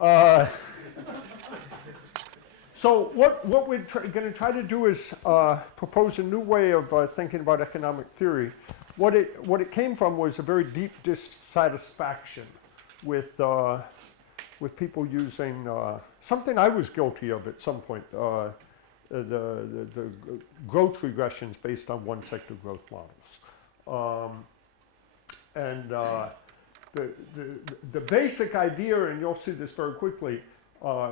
Uh, so what we're going to try to do is propose a new way of thinking about economic theory. What it came from was a very deep dissatisfaction with people using something I was guilty of at some point, the growth regressions based on one sector growth models. The basic idea, and you'll see this very quickly,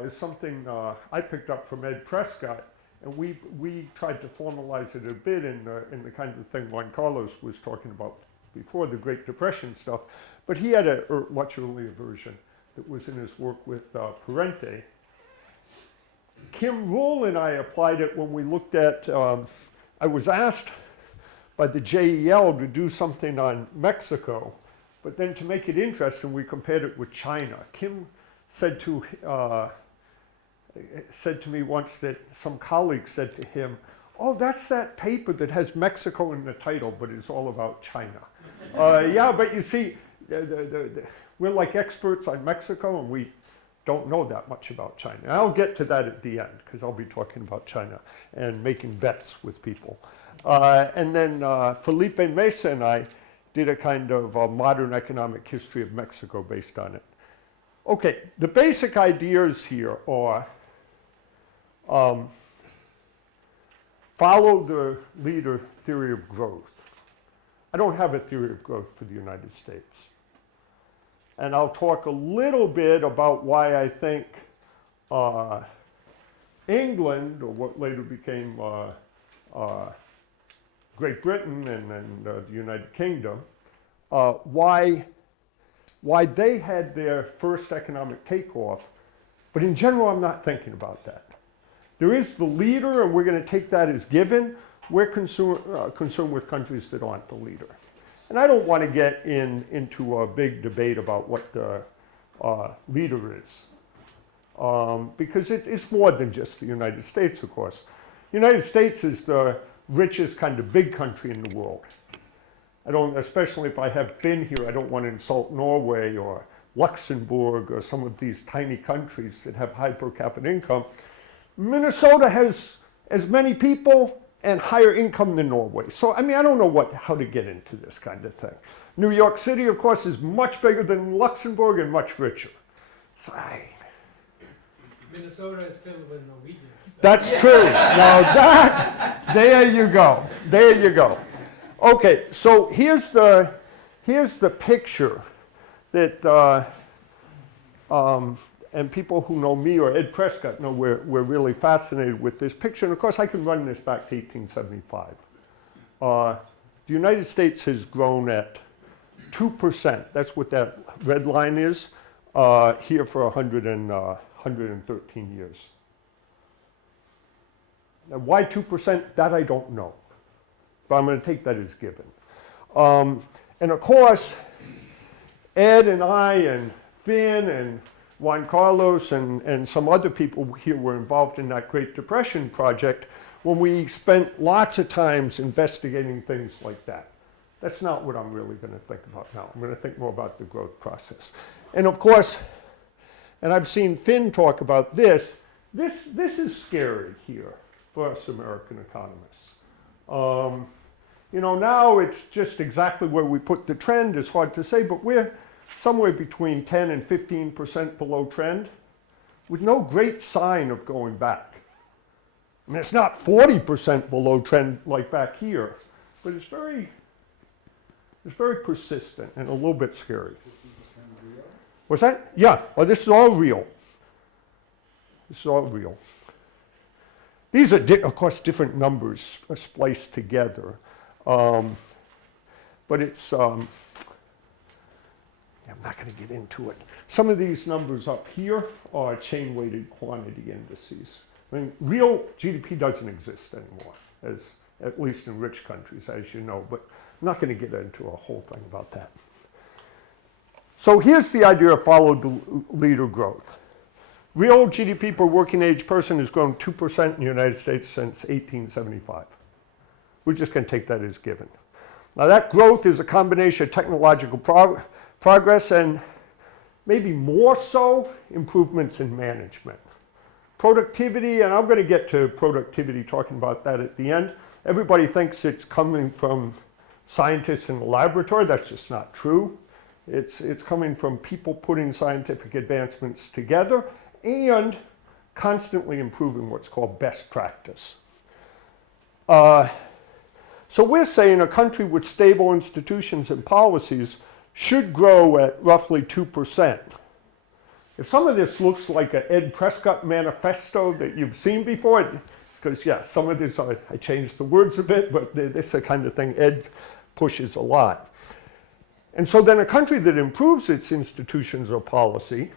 is something I picked up from Ed Prescott, and we tried to formalize it a bit in the kind of thing Juan Carlos was talking about before, the Great Depression stuff. But he had a much earlier version that was in his work with Parente. Kim Ruhl and I applied it when we looked at, I was asked by the JEL to do something on Mexico, but then to make it interesting, we compared it with China. Kim said to me once that some colleague said to him, "Oh, that's that paper that has Mexico in the title, but it's all about China." Yeah, but you see, we're like experts on Mexico, and we don't know that much about China. I'll get to that at the end, because I'll be talking about China and making bets with people. And then Felipe Mesa and I did a kind of modern economic history of Mexico based on it. Okay, the basic ideas here are follow the leader theory of growth. I don't have a theory of growth for the United States. And I'll talk a little bit about why I think England, or what later became Great Britain and the United Kingdom, why they had their first economic takeoff. But in general, I'm not thinking about that. There is the leader, and we're going to take that as given. We're concerned with countries that aren't the leader. And I don't want to get into a big debate about what the leader is, because it's more than just the United States, of course. The United States is the richest kind of big country in the world. Especially if I have Finn here, I don't want to insult Norway or Luxembourg or some of these tiny countries that have high per capita income. Minnesota has as many people and higher income than Norway. So, I mean, I don't know how to get into this kind of thing. New York City, of course, is much bigger than Luxembourg and much richer. So Minnesota is filled with Norwegians. That's true. Now there you go. There you go. Okay, so here's the picture that, and people who know me or Ed Prescott know we're really fascinated with this picture. And of course, I can run this back to 1875. The United States has grown at 2%. That's what that red line is here for 113 years. Now, why 2%? That I don't know. But I'm going to take that as given. And of course, Ed and I and Finn and Juan Carlos and some other people here were involved in that Great Depression project when we spent lots of times investigating things like that. That's not what I'm really going to think about now. I'm going to think more about the growth process. And of course, and I've seen Finn talk about this is scary here for us American economists. You know, now it's just exactly where we put the trend is hard to say, but we're somewhere between 10 and 15% below trend with no great sign of going back. I mean, it's not 40% below trend like back here, but it's very persistent and a little bit scary. What's that? Yeah, well, this is all real. This is all real. These are, of course, different numbers spliced together. But it's, I'm not going to get into it. Some of these numbers up here are chain-weighted quantity indices. I mean, real GDP doesn't exist anymore, at least in rich countries, as you know, but I'm not going to get into a whole thing about that. So here's the idea of followed leader growth. Real GDP per working age person has grown 2% in the United States since 1875. We're just going to take that as given. Now that growth is a combination of technological progress and, maybe more so, improvements in management. Productivity, and I'm going to get to productivity, talking about that at the end. Everybody thinks it's coming from scientists in the laboratory. That's just not true. It's coming from people putting scientific advancements together and constantly improving what's called best practice. So we're saying a country with stable institutions and policies should grow at roughly 2%. If some of this looks like an Ed Prescott manifesto that you've seen before, it's because, yeah, some of this, I changed the words a bit, but this is the kind of thing Ed pushes a lot. And so then a country that improves its institutions or policy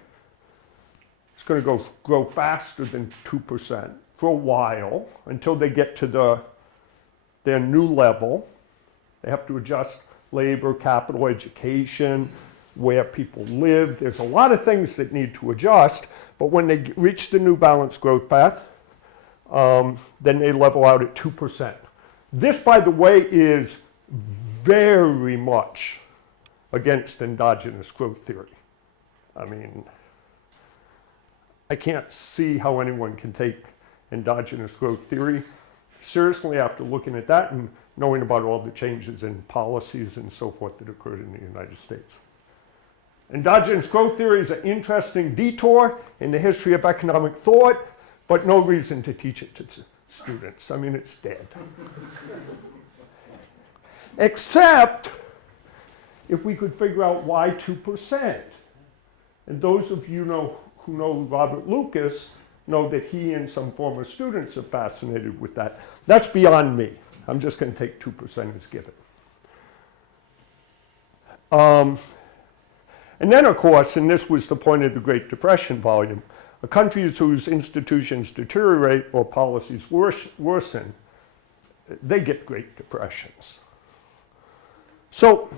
is going to grow faster than 2% for a while until they get to their new level. They have to adjust labor, capital, education, where people live. There's a lot of things that need to adjust, but when they reach the new balanced growth path, then they level out at 2%. This, by the way, is very much against endogenous growth theory. I mean, I can't see how anyone can take endogenous growth theory seriously after looking at that and knowing about all the changes in policies and so forth that occurred in the United States. Endogenous growth theory is an interesting detour in the history of economic thought, but no reason to teach it to students. I mean, it's dead. Except if we could figure out why 2%. And those of you who know Robert Lucas know that he and some former students are fascinated with that. That's beyond me. I'm just going to take 2% as given. And then, of course, and this was the point of the Great Depression volume, countries whose institutions deteriorate or policies worsen, they get Great Depressions. So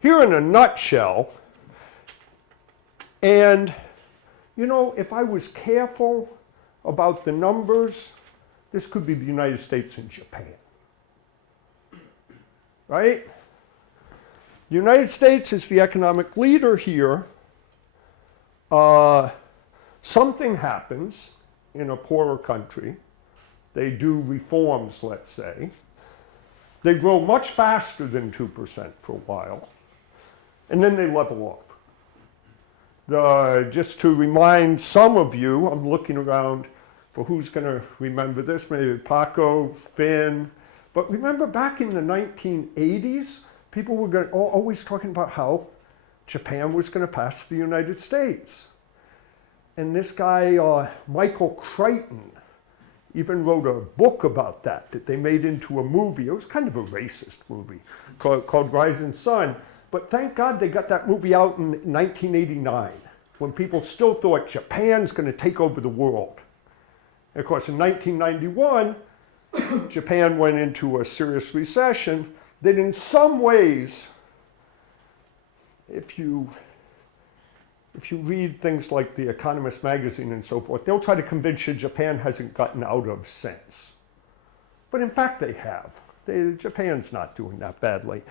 here in a nutshell, and if I was careful about the numbers, this could be the United States and Japan, right? The United States is the economic leader here. Something happens in a poorer country. They do reforms, let's say. They grow much faster than 2% for a while, and then they level off. Just to remind some of you, I'm looking around for who's going to remember this, maybe Paco, Finn, but remember back in the 1980s, people were always talking about how Japan was going to pass the United States. And this guy, Michael Crichton, even wrote a book about that they made into a movie. It was kind of a racist movie called Rising Sun. But thank God they got that movie out in 1989, when people still thought Japan's going to take over the world. And of course, in 1991, Japan went into a serious recession that in some ways, if you read things like The Economist magazine and so forth, they'll try to convince you Japan hasn't gotten out of since. But in fact, they have. Japan's not doing that badly.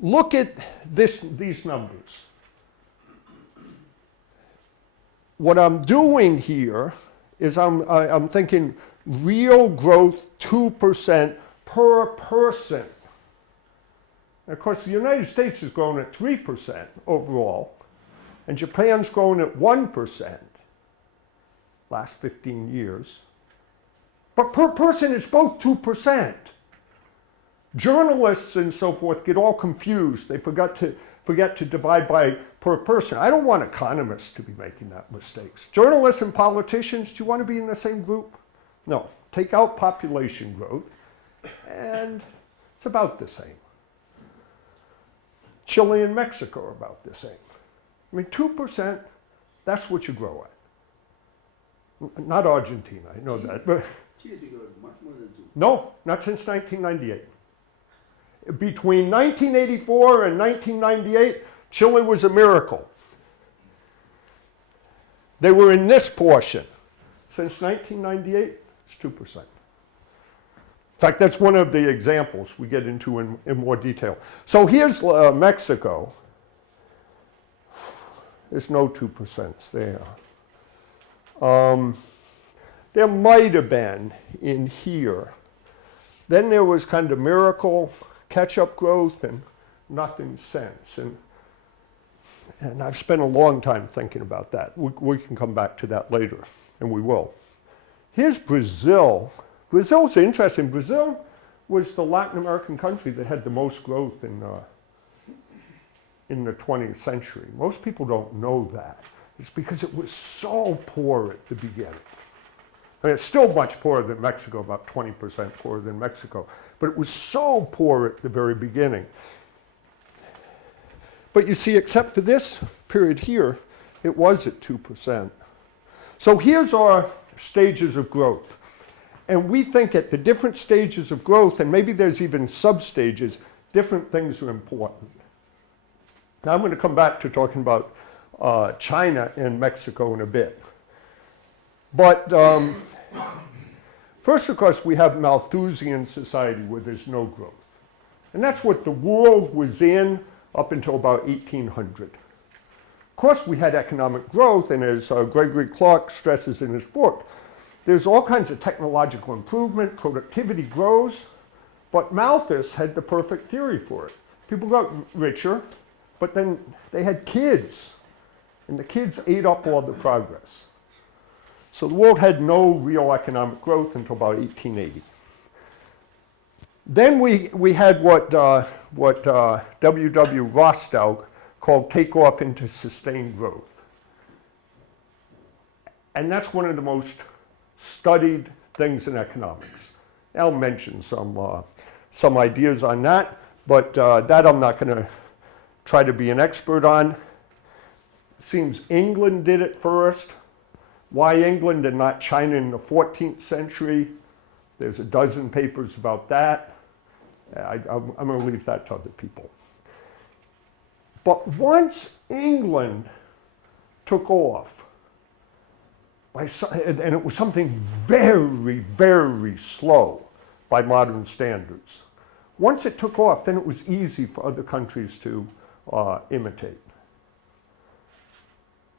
Look at these numbers. What I'm doing here is I'm thinking real growth 2% per person. And of course, the United States has grown at 3% overall, and Japan's grown at 1% last 15 years. But per person, it's both 2%. Journalists and so forth get all confused. They forget to divide by per person. I don't want economists to be making that mistakes. Journalists and politicians, do you want to be in the same group? No. Take out population growth, and it's about the same. Chile and Mexico are about the same. I mean, 2%, that's what you grow at. Not Argentina, I know that. But Chile grew much more than 2. No, not since 1998. Between 1984 and 1998, Chile was a miracle. They were in this portion. Since 1998, it's 2%. In fact, that's one of the examples we get into in more detail. So here's Mexico. There's no 2% there. There might have been in here. Then there was kind of miracle catch-up growth and nothing since. And I've spent a long time thinking about that. We can come back to that later, and we will. Here's Brazil. Brazil's interesting. Brazil was the Latin American country that had the most growth in the 20th century. Most people don't know that. It's because it was so poor at the beginning. I mean, it's still much poorer than Mexico, about 20% poorer than Mexico. But it was so poor at the very beginning. But you see, except for this period here, it was at 2%. So here's our stages of growth. And we think at the different stages of growth, and maybe there's even sub-stages, different things are important. Now I'm going to come back to talking about China and Mexico in a bit. But first, of course, we have Malthusian society where there's no growth. And that's what the world was in up until about 1800. Of course, we had economic growth, and as Gregory Clark stresses in his book, there's all kinds of technological improvement, productivity grows, but Malthus had the perfect theory for it. People got richer, but then they had kids, and the kids ate up all the progress. So the world had no real economic growth until about 1880. Then we had what W.W. Rostow called takeoff into sustained growth. And that's one of the most studied things in economics. I'll mention some ideas on that, but that I'm not going to try to be an expert on. Seems England did it first. Why England and not China in the 14th century? There's a dozen papers about that. I'm going to leave that to other people. But once England took off, and it was something very, very slow by modern standards. Once it took off, then it was easy for other countries to imitate.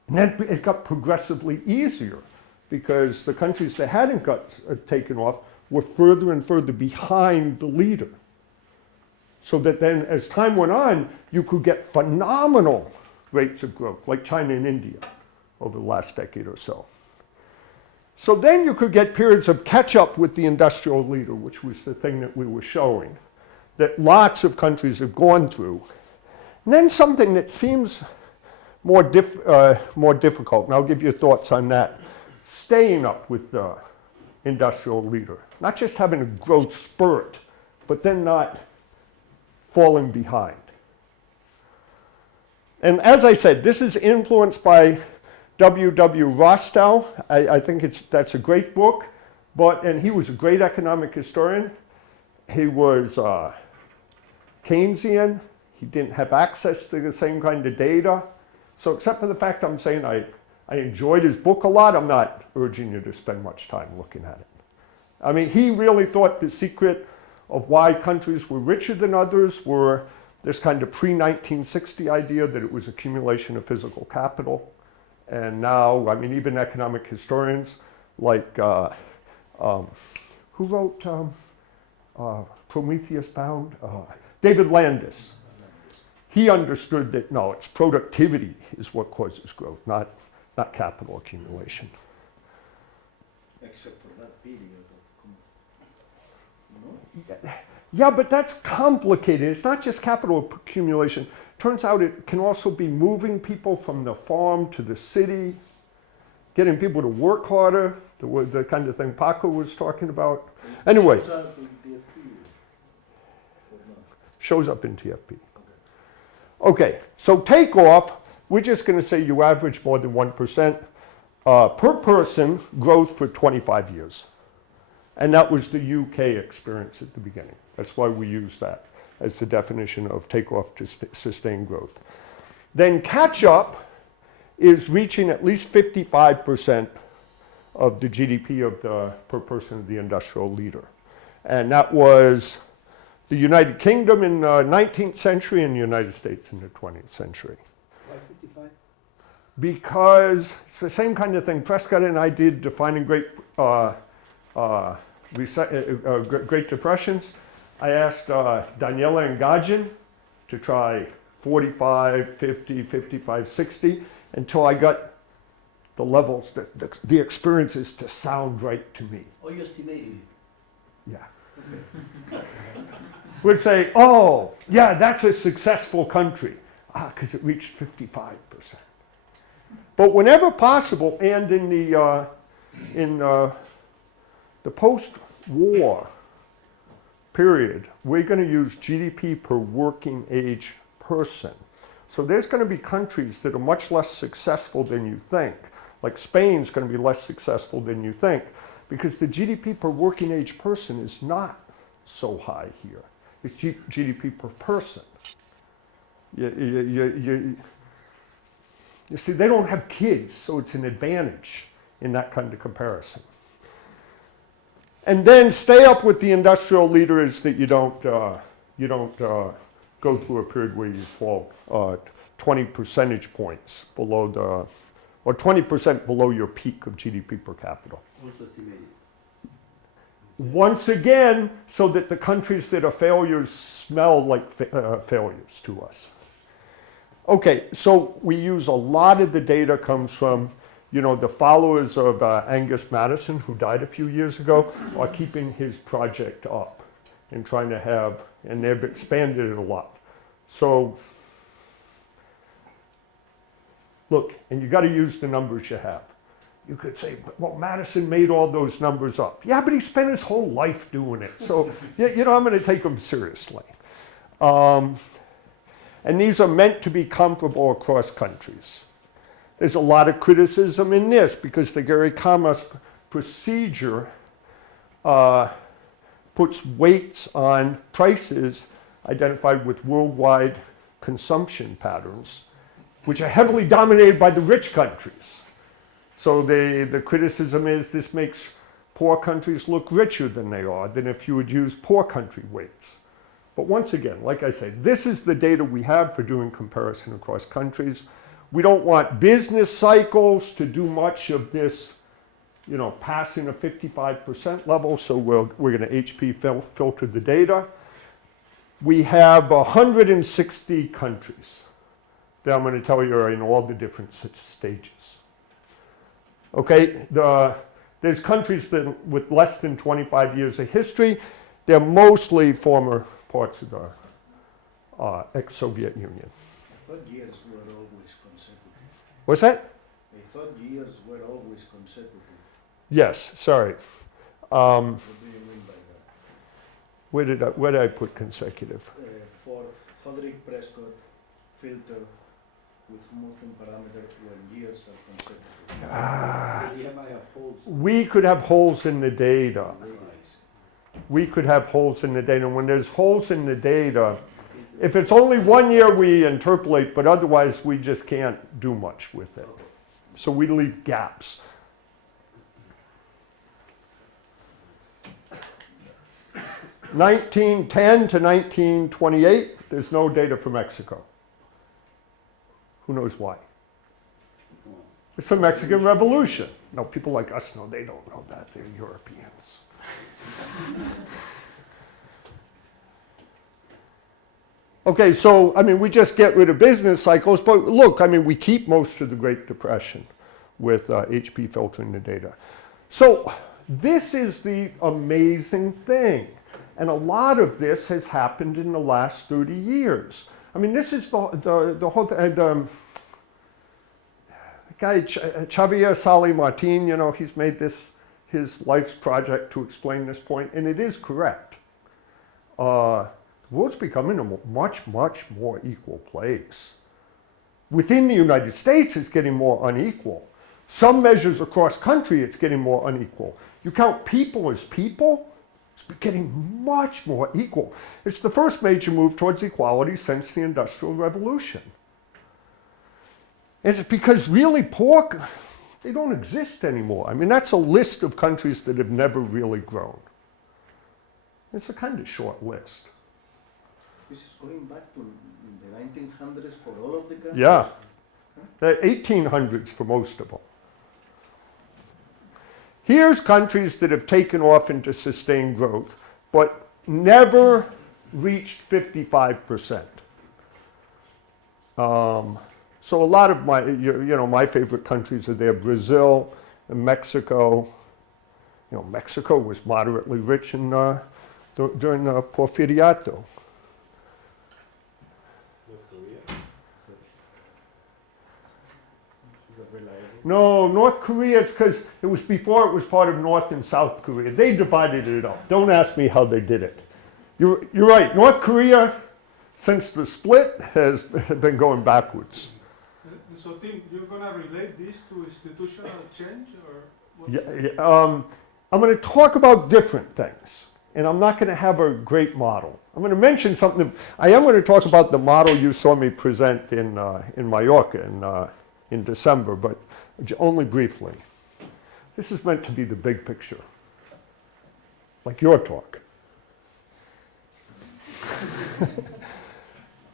And then it got progressively easier because the countries that hadn't got taken off were further and further behind the leader. So that then as time went on, you could get phenomenal rates of growth, like China and India over the last decade or so. So then you could get periods of catch-up with the industrial leader, which was the thing that we were showing, that lots of countries have gone through. And then something that seems more difficult, and I'll give you thoughts on that, staying up with the industrial leader. Not just having a growth spurt, but then not falling behind. And as I said, this is influenced by W.W. Rostow. I think that's a great book, and he was a great economic historian. He was Keynesian. He didn't have access to the same kind of data. So except for the fact I'm saying I enjoyed his book a lot, I'm not urging you to spend much time looking at it. I mean, he really thought the secret of why countries were richer than others were this kind of pre-1960 idea that it was accumulation of physical capital. And now, I mean, even economic historians like, who wrote Prometheus Bound? David Landis. He understood that, no, it's productivity is what causes growth, not capital accumulation. Except for that period of... No? Yeah, but that's complicated. It's not just capital accumulation. Turns out it can also be moving people from the farm to the city, getting people to work harder, the kind of thing Paco was talking about. Anyway, shows up in TFP. Okay, so takeoff, we're just going to say you average more than 1% per person growth for 25 years. And that was the UK experience at the beginning. That's why we use that as the definition of takeoff to sustained growth. Then catch-up is reaching at least 55% of the GDP of the per person of the industrial leader. And that was the United Kingdom in the 19th century and the United States in the 20th century. Why 55? because it's the same kind of thing. Prescott and I did defining Great Depressions. I asked Daniela and Gajendran to try 45, 50, 55, 60 until I got the levels, the experiences to sound right to me. Oh, you estimated it? Yeah. We'd say, oh, yeah, that's a successful country. Because it reached 55%. But whenever possible, and in the post-war period, we're going to use GDP per working age person. So there's going to be countries that are much less successful than you think. Like Spain's going to be less successful than you think, because the GDP per working age person is not so high here. It's GDP per person. You see, they don't have kids, so it's an advantage in that kind of comparison. And then stay up with the industrial leaders that you don't go through a period where you fall 20 percentage points below or 20% below your peak of GDP per capita. Also estimated. Once again, so that the countries that are failures smell like failures to us. Okay, so we use a lot of the data comes from, the followers of Angus Madison, who died a few years ago, are keeping his project up and trying to have, and they've expanded it a lot. So, look, and you got to use the numbers you have. You could say, well, Madison made all those numbers up. Yeah, but he spent his whole life doing it. So, I'm going to take him seriously. And these are meant to be comparable across countries. There's a lot of criticism in this because the Gary Commerce procedure puts weights on prices identified with worldwide consumption patterns, which are heavily dominated by the rich countries. So the criticism is this makes poor countries look richer than they are than if you would use poor country weights. But once again, like I said, this is the data we have for doing comparison across countries. We don't want business cycles to do much of this, passing a 55% level, so we're going to HP filter the data. We have 160 countries that I'm going to tell you are in all the different stages. Okay, there's countries that with less than 25 years of history. They're mostly former parts of the ex-Soviet Union. I thought years were always consecutive. What's that? I thought years were always consecutive. Yes, sorry. What do you mean by that? Where did I put consecutive? For Hodrick Prescott filter with Muffen parameter when years are consecutive. We could have holes in the data. We could have holes in the data. When there's holes in the data, if it's only 1 year, we interpolate, but otherwise we just can't do much with it. So we leave gaps. (1910 to 1928), there's no data for Mexico. Who knows why? It's the Mexican Revolution. No, people like us know, they don't know that. They're Europeans. Okay, so, we just get rid of business cycles, but look, we keep most of the Great Depression with HP filtering the data. So, this is the amazing thing. And a lot of this has happened in the last 30 years. This is the whole thing. The guy, Xavier Sally Martin, he's made this his life's project to explain this point, and it is correct. The world's becoming a much, much more equal place. Within the United States, it's getting more unequal. Some measures across country, it's getting more unequal. You count people as people, it's getting much more equal. It's the first major move towards equality since the Industrial Revolution. And it's because really poor, they don't exist anymore. That's a list of countries that have never really grown. It's a kind of short list. This is going back to the 1900s for all of the countries? Yeah. The 1800s for most of them. Here's countries that have taken off into sustained growth, but never reached 55%. So a lot of my, my favorite countries are there: Brazil and Mexico. Mexico was moderately rich during the Porfiriato. North Korea? Is that reliable? No, North Korea, it's because it was before it was part of North and South Korea. They divided it up. Don't ask me how they did it. You're right. North Korea, since the split, has been going backwards. So, Tim, you're going to relate this to institutional change, or what? Yeah, I'm going to talk about different things, and I'm not going to have a great model. I'm going to mention something. I am going to talk about the model you saw me present in Mallorca in December, but only briefly. This is meant to be the big picture, like your talk.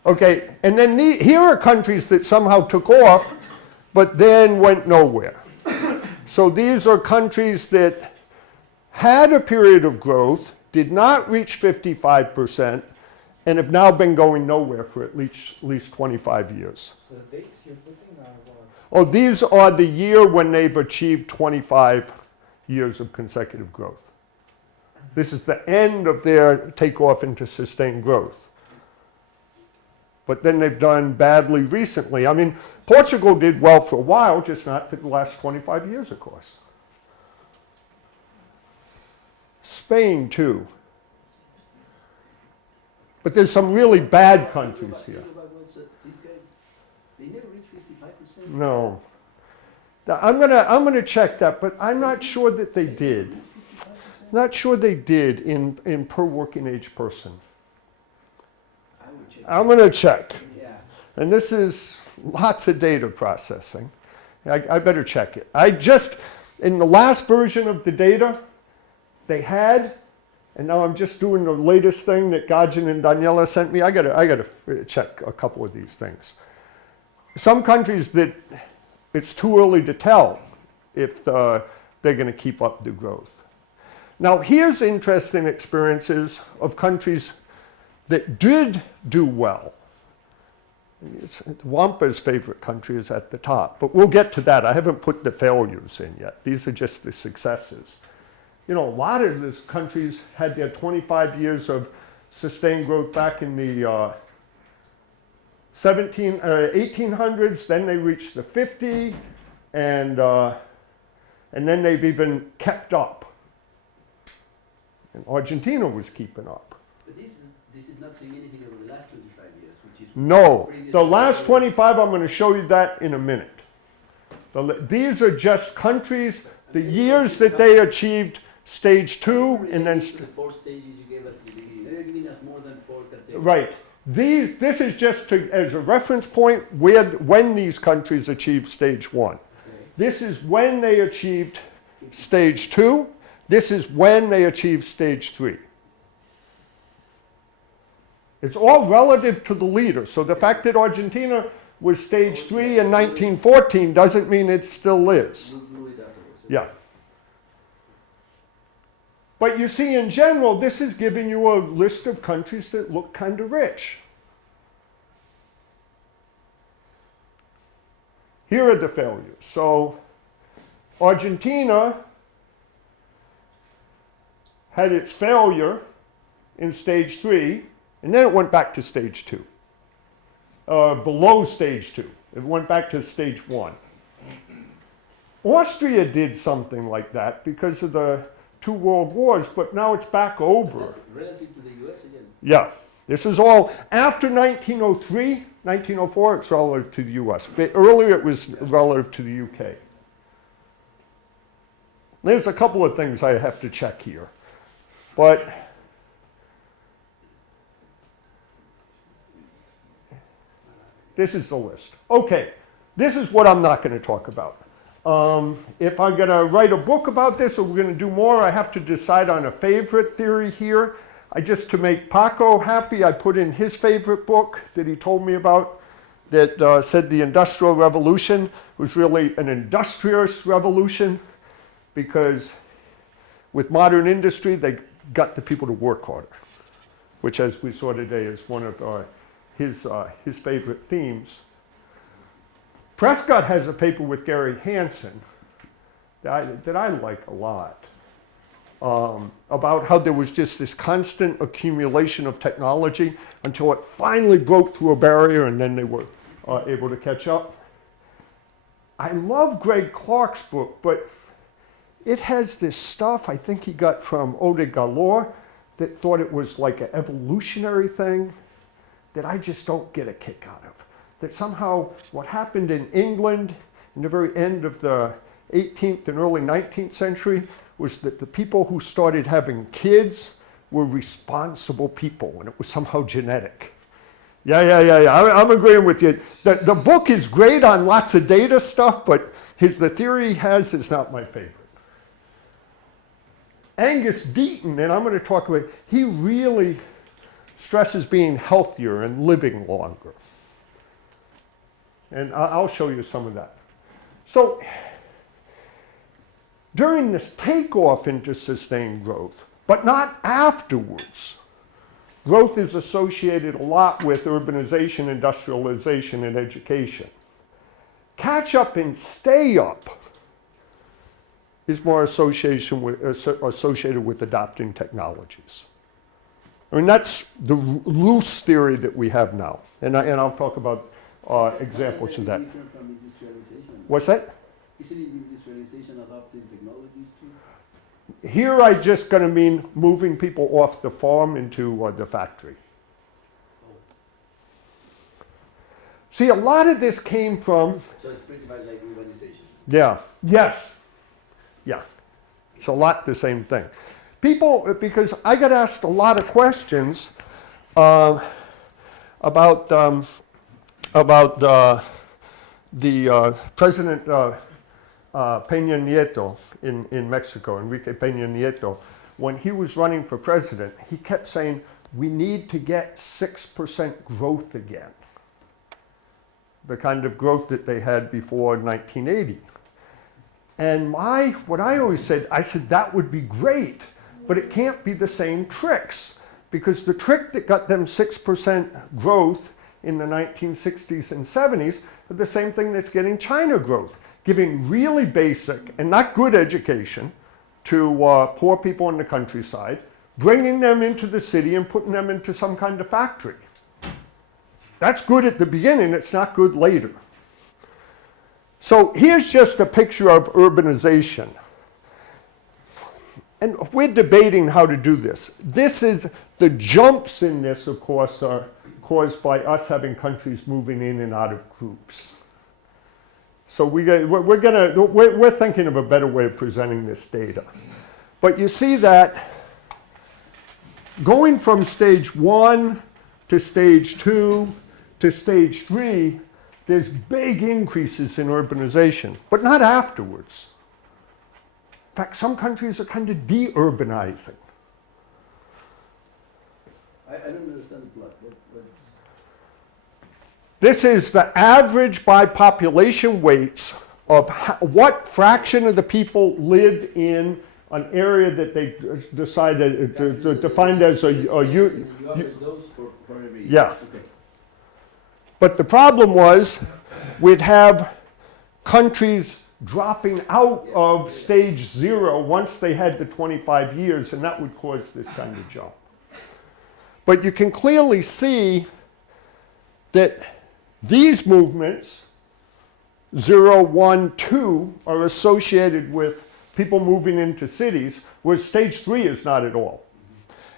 Okay, and then here are countries that somehow took off, but then went nowhere. So these are countries that had a period of growth, did not reach 55%, and have now been going nowhere for at least 25 years. So the dates you're putting are what? Oh, these are the year when they've achieved 25 years of consecutive growth. This is the end of their takeoff into sustained growth. But then they've done badly recently. I mean, Portugal did well for a while, just not for the last 25 years, of course. Spain, too. But there's some really bad countries here. These guys, they never reach 55%. No. I'm gonna check that, but I'm not sure that they did. Not sure they did in per working age person. I would check. I'm gonna check. Yeah. And this is lots of data processing. I better check it. In the last version of the data they had, and now I'm just doing the latest thing that Gajendran and Daniela sent me. I gotta check a couple of these things. Some countries that it's too early to tell if they're gonna keep up the growth. Now here's interesting experiences of countries that did do well. Wampa's favorite country is at the top, but we'll get to that. I haven't put the failures in yet. These are just the successes. A lot of these countries had their 25 years of sustained growth back in the 1800s, then they reached the 50, and then they've even kept up. And Argentina was keeping up. But this is not saying anything over the last 25 years, which is... No, the last 25, I'm going to show you that in a minute. These are just countries, the years that they achieved stage 2, and then... The 4 stages you gave us at the beginning, they're giving us more than 4 categories. Right. This is just as a reference point when these countries achieved stage 1. Okay. This is when they achieved stage 2. This is when they achieved stage 3. It's all relative to the leader. So the fact that Argentina was stage 3 in 1914 doesn't mean it still is. We'll do it afterwards. Yeah. But you see, in general, this is giving you a list of countries that look kind of rich. Here are the failures. So Argentina had its failure in stage 3, and then it went back to stage 2. Below stage 2. It went back to stage 1. Austria did something like that because of the 2 world wars, but now it's back over. That's relative to the US again. Yeah. This is all after 1903, 1904, it's relative to the US. But earlier it was relative to the UK. There's a couple of things I have to check here. But this is the list. Okay, this is what I'm not going to talk about. If I'm going to write a book about this or we're going to do more, I have to decide on a favorite theory here. To make Paco happy, I put in his favorite book that he told me about that said the Industrial Revolution was really an industrious revolution because with modern industry, they got the people to work harder, which, as we saw today, is one of his favorite themes. Prescott has a paper with Gary Hansen that I like a lot about how there was just this constant accumulation of technology until it finally broke through a barrier and then they were able to catch up. I love Greg Clark's book, but it has this stuff I think he got from Ode Galore that thought it was like an evolutionary thing that I just don't get a kick out of. That somehow what happened in England in the very end of the 18th and early 19th century was that the people who started having kids were responsible people and it was somehow genetic. Yeah. I'm agreeing with you. The book is great on lots of data stuff, but the theory he has is not my favorite. Angus Deaton, and I'm going to talk about, he really stresses being healthier and living longer. And I'll show you some of that. So during this takeoff into sustained growth, but not afterwards, growth is associated a lot with urbanization, industrialization, and education. Catch up and stay up is more associated with adopting technologies. I mean, that's the loose theory that we have now. And I'll talk about examples of that. From industrialization. What's that? Isn't it industrialization adopting technologies too? Here I just going to mean moving people off the farm into the factory. See, a lot of this came from... So it's pretty much like urbanization. Yeah. Yes. Yeah. It's a lot the same thing. People, because I got asked a lot of questions about the President Peña Nieto in Mexico, Enrique Peña Nieto. When he was running for president, he kept saying, we need to get 6% growth again. The kind of growth that they had before 1980. And what I always said, I said, that would be great, but it can't be the same tricks. Because the trick that got them 6% growth in the 1960s and 70s are the same thing that's getting China growth. Giving really basic and not good education to poor people in the countryside, bringing them into the city and putting them into some kind of factory. That's good at the beginning, it's not good later. So here's just a picture of urbanization. And we're debating how to do this. The jumps in this, of course, are caused by us having countries moving in and out of groups. So we're thinking of a better way of presenting this data. But you see that going from stage 1 to stage 2 to stage 3, there's big increases in urbanization, but not afterwards. In fact, some countries are kind of de-urbanizing. I don't understand the plot. What? This is the average by population weights of what fraction of the people live in an area that they decided defined as a You average those for every... Yeah. Okay. But the problem was we'd have countries dropping out of stage 0 once they had the 25 years, and that would cause this kind of jump. But you can clearly see that these movements, 0, 1, 2, are associated with people moving into cities, whereas stage 3 is not at all.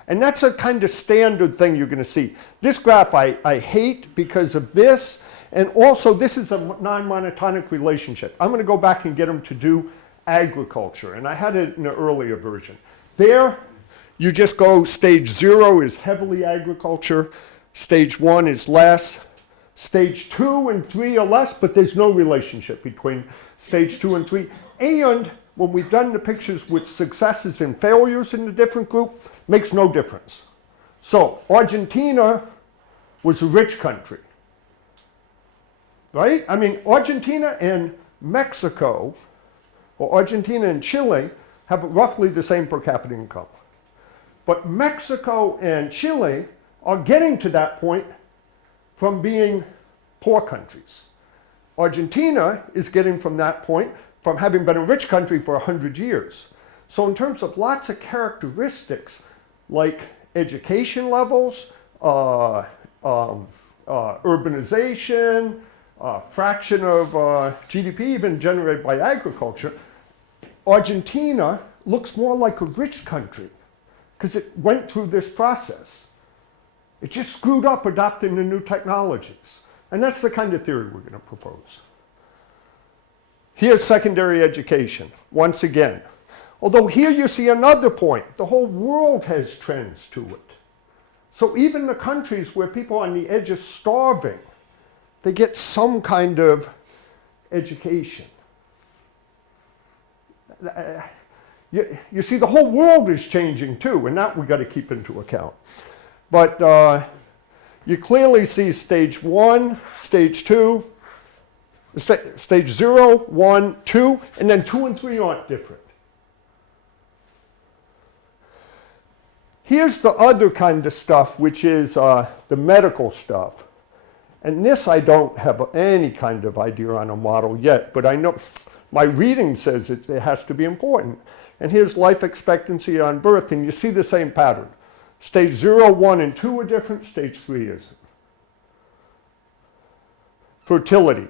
And that's a kind of standard thing you're going to see. This graph I hate because of this, and also this is a non-monotonic relationship. I'm going to go back and get them to do agriculture, and I had it in an earlier version. There, you just go stage 0 is heavily agriculture, stage 1 is less, stage 2 and 3 are less, but there's no relationship between stage 2 and 3. And when we've done the pictures with successes and failures in the different group, makes no difference. So Argentina was a rich country. right? I mean, Argentina and Mexico, or Argentina and Chile, have roughly the same per capita income. But Mexico and Chile are getting to that point from being poor countries. Argentina is getting from that point from having been a rich country for 100 years. So in terms of lots of characteristics like education levels, urbanization, fraction of GDP even generated by agriculture, Argentina looks more like a rich country because it went through this process. It just screwed up adopting the new technologies. And that's the kind of theory we're going to propose. Here's secondary education, once again. Although here you see another point. The whole world has trends to it. So even the countries where people are on the edge of starving, they get some kind of education. You see, the whole world is changing too, and that we've got to keep into account. But you clearly see stage 1, stage 2, stage 0, 1, 2, and then 2 and 3 aren't different. Here's the other kind of stuff, which is the medical stuff. And this I don't have any kind of idea on a model yet, but I know my reading says it has to be important. And here's life expectancy on birth, and you see the same pattern. Stage 0, 1, and 2 are different, stage 3 isn't. Fertility.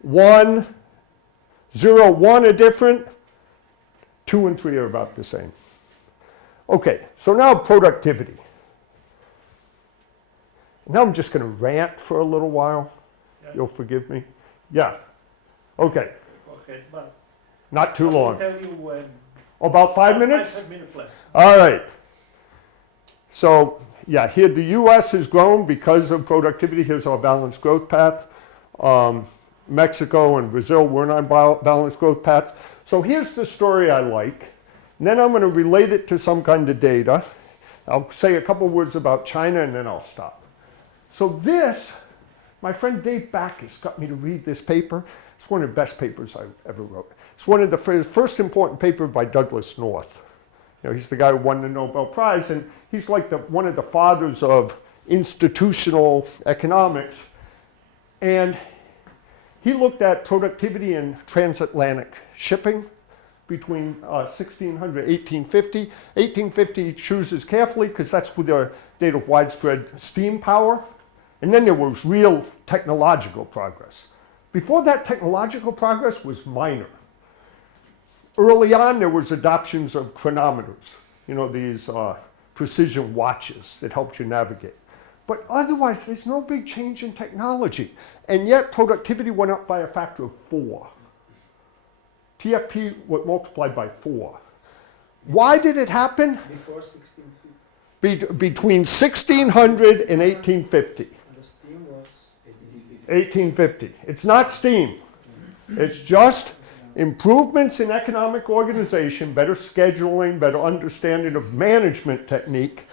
1, 0, 1 are different, 2 and 3 are about the same. Okay, so now productivity. Now I'm just going to rant for a little while. Yeah. You'll forgive me? Yeah. Okay. Okay, but Not too long. I'll tell you when. About 5 minutes? 5 minutes left. All right. So, yeah, here the US has grown because of productivity. Here's our balanced growth path. Mexico and Brazil weren't on balanced growth paths. So here's the story I like. And then I'm going to relate it to some kind of data. I'll say a couple words about China and then I'll stop. So this, my friend Dave Backus got me to read this paper. It's one of the best papers I ever wrote. It's one of the first important paper by Douglas North. You know, he's the guy who won the Nobel Prize, and he's like one of the fathers of institutional economics. And he looked at productivity in transatlantic shipping between 1600 and 1850. 1850 chooses carefully because that's with the date of widespread steam power. And then there was real technological progress. Before that, technological progress was minor. Early on, there was adoptions of chronometers, you know, these precision watches that helped you navigate. But otherwise, there's no big change in technology. And yet, productivity went up by a factor of 4. TFP was multiplied by 4. Why did it happen? Before 1650. Between 1600 and 1850. The steam was 1850. It's not steam. It's just improvements in economic organization, better scheduling, better understanding of management technique,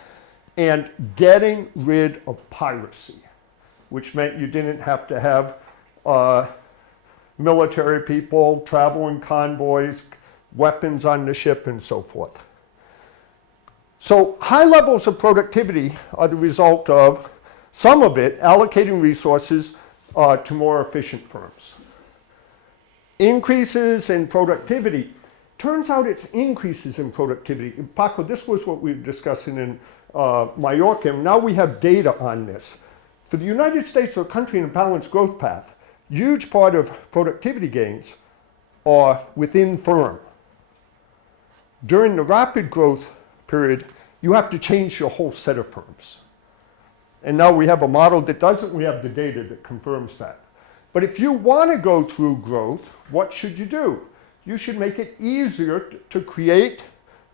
and getting rid of piracy, which meant you didn't have to have military people, traveling convoys, weapons on the ship, and so forth. So high levels of productivity are the result of, some of it, allocating resources to more efficient firms. Increases in productivity. Turns out it's increases in productivity. Paco, this was what we were discussing in Mallorca, and now we have data on this. For the United States, or a country in a balanced growth path, huge part of productivity gains are within firm. During the rapid growth period, you have to change your whole set of firms. And now we have a model that doesn't, we have the data that confirms that. But if you want to go through growth, what should you do? You should make it easier to create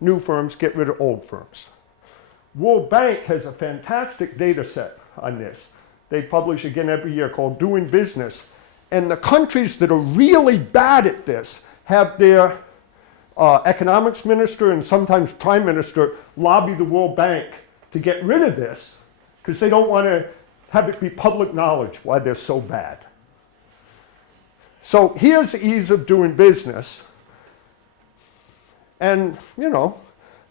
new firms, get rid of old firms. World Bank has a fantastic data set on this. They publish again every year called Doing Business. And the countries that are really bad at this have their economics minister and sometimes prime minister lobby the World Bank to get rid of this because they don't want to have it be public knowledge why they're so bad. So here's ease of doing business. And, you know,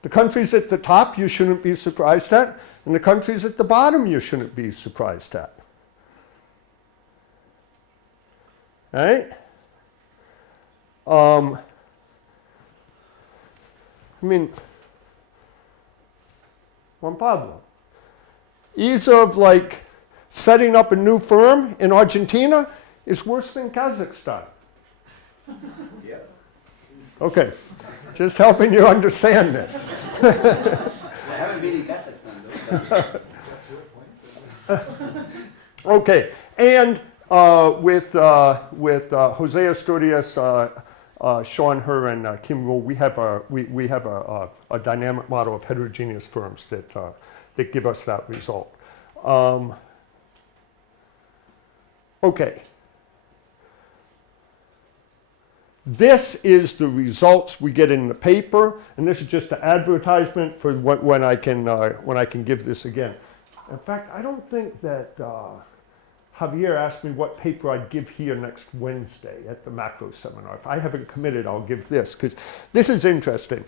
the countries at the top you shouldn't be surprised at, and the countries at the bottom you shouldn't be surprised at. Right? I mean, Juan Pablo, ease of like setting up a new firm in Argentina is worse than Kazakhstan. Yep. Okay, just helping you understand this. I haven't been in Kazakhstan though. Okay, and with Jose Asturias, Sean Her, and Kim Ruhl, we have a dynamic model of heterogeneous firms that give us that result. Okay. This is the results we get in the paper, and this is just an advertisement for when I can give this again. In fact, I don't think that Javier asked me what paper I'd give here next Wednesday at the macro seminar. If I haven't committed, I'll give this, because this is interesting.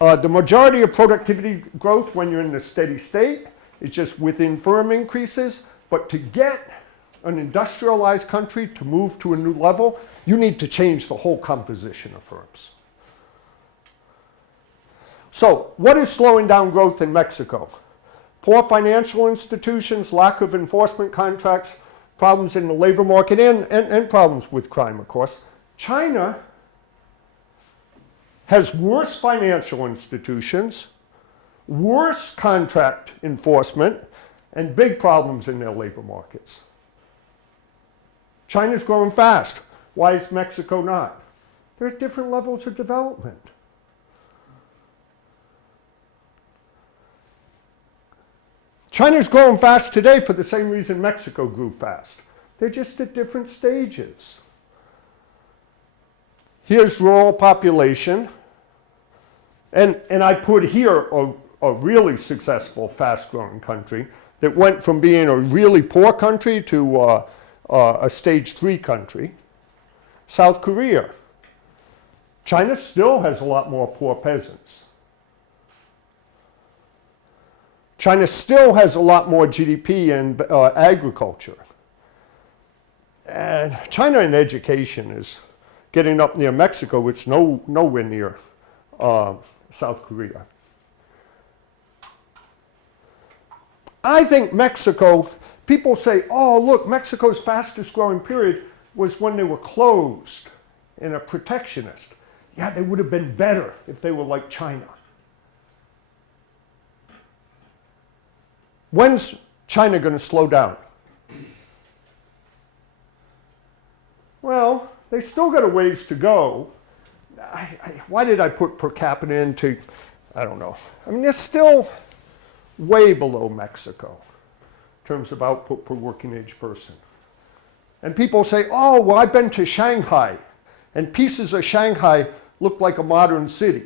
The majority of productivity growth when you're in the steady state is just within firm increases, but to get an industrialized country to move to a new level, you need to change the whole composition of firms. So, what is slowing down growth in Mexico? Poor financial institutions, lack of enforcement contracts, problems in the labor market, and problems with crime, of course. China has worse financial institutions, worse contract enforcement, and big problems in their labor markets. China's growing fast. Why is Mexico not? They're at different levels of development. China's growing fast today for the same reason Mexico grew fast. They're just at different stages. Here's rural population. And I put here a really successful, fast-growing country that went from being a really poor country to a stage 3 country. South Korea. China still has a lot more poor peasants. China still has a lot more GDP and agriculture. And China in education is getting up near Mexico, it's nowhere near South Korea. I think Mexico, people say, oh, look, Mexico's fastest growing period was when they were closed and a protectionist. Yeah, they would have been better if they were like China. When's China going to slow down? Well, they still got a ways to go. Why did I put per capita into, I don't know. I mean, they're still way below Mexico in terms of output per working age person. And people say, oh, well, I've been to Shanghai, and pieces of Shanghai look like a modern city.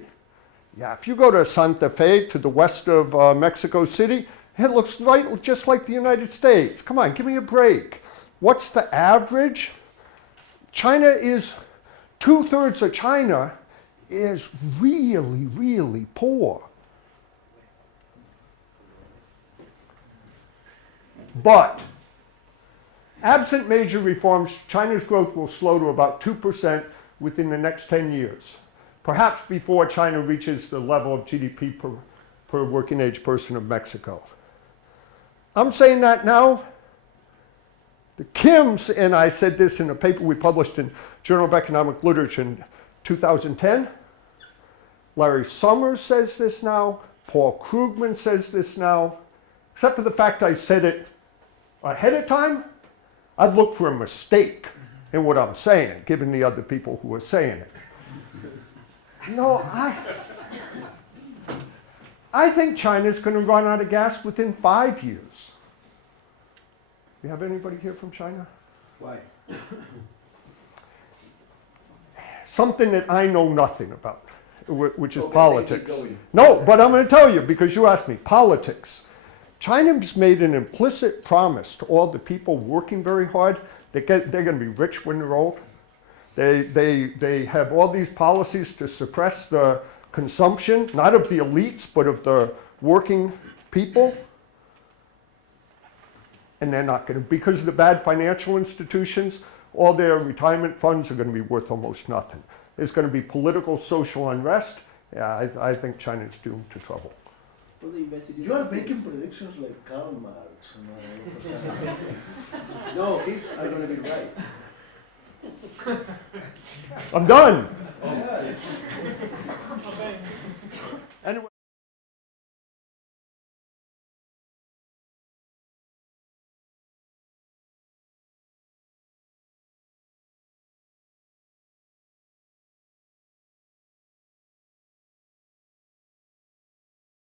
Yeah, if you go to Santa Fe, to the west of Mexico City, it looks right just like the United States. Come on, give me a break. What's the average? China is, 2/3 of China is really, really poor. But, absent major reforms, China's growth will slow to about 2% within the next 10 years. Perhaps before China reaches the level of GDP per working age person of Mexico. I'm saying that now. The Kims, and I said this in a paper we published in Journal of Economic Literature in 2010. Larry Summers says this now. Paul Krugman says this now. Except for the fact I said it ahead of time, I'd look for a mistake in what I'm saying, given the other people who are saying it. No, I think China's going to run out of gas within 5 years. You have anybody here from China? Why? Something that I know nothing about, which is Okay, politics. keep going. No, but I'm going to tell you because you asked me. Politics. China's made an implicit promise to all the people working very hard that they're going to be rich when they're old. They have all these policies to suppress the consumption, not of the elites, but of the working people. And they're not going to, because of the bad financial institutions, all their retirement funds are going to be worth almost nothing. There's going to be political, social unrest. Yeah, I think China's doomed to trouble. For the investigation. You are making predictions like Karl Marx. No, these are gonna be right. I'm done. Yeah.